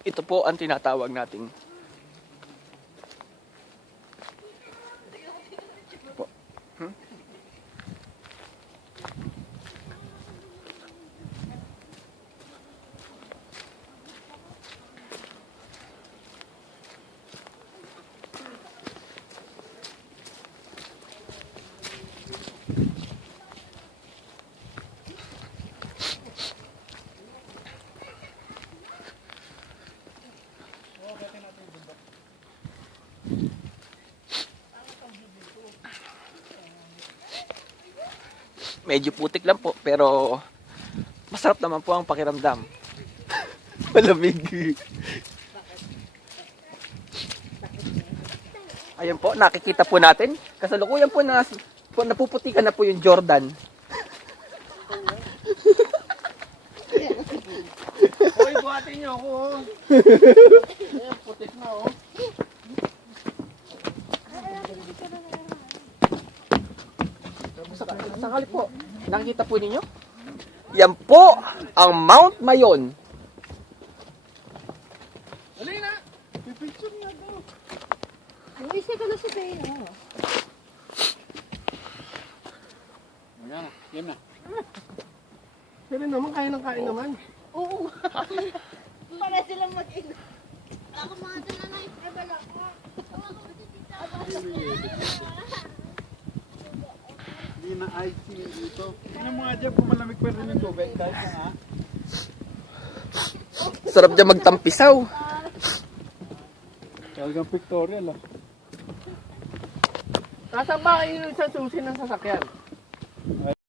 Ito po ang tinatawag nating po. Medyo putik lang po, pero masarap naman po ang pakiramdam. Malamig. Ayun po, nakikita po natin. Kasalukuyan po na napuputikan na po yung Jordan. Hoy, buhatin niyo ako. Ayan, putik na oh. Sakali po, nakikita po ninyo? Yan po ang Mount Mayon. Dali na. Pipicture niya daw. Isa ka na si Bea. Ayan na, yan na. Pero naman, kain ng kain naman. Oo. Para silang mag-ina. Ako mga tananay. Eh, bala ko. Hindi na ice dito. Tingnan mo nga dyan, pumalamig pa rin yung tubig. Kahit na nga. Sarap dyan magtampisaw. Talagang pictorial ah. Nasaan ba kayo sa susi ng sasakyan?